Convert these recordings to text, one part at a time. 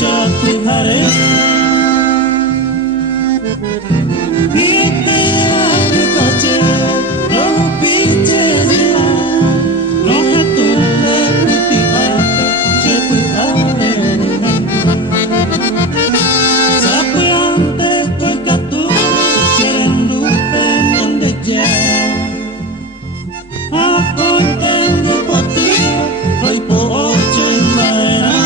capivare Vite aku kace Ropice zila Roha tuhle piti ate Capivare Sapiante koi katu Cerendu penendeje Aku tenge poti Koi po oche maera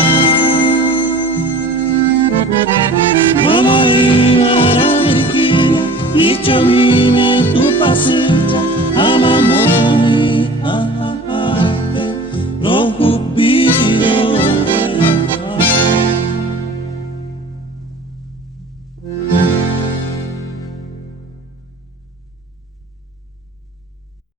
Mamai maera mirki Nicho mi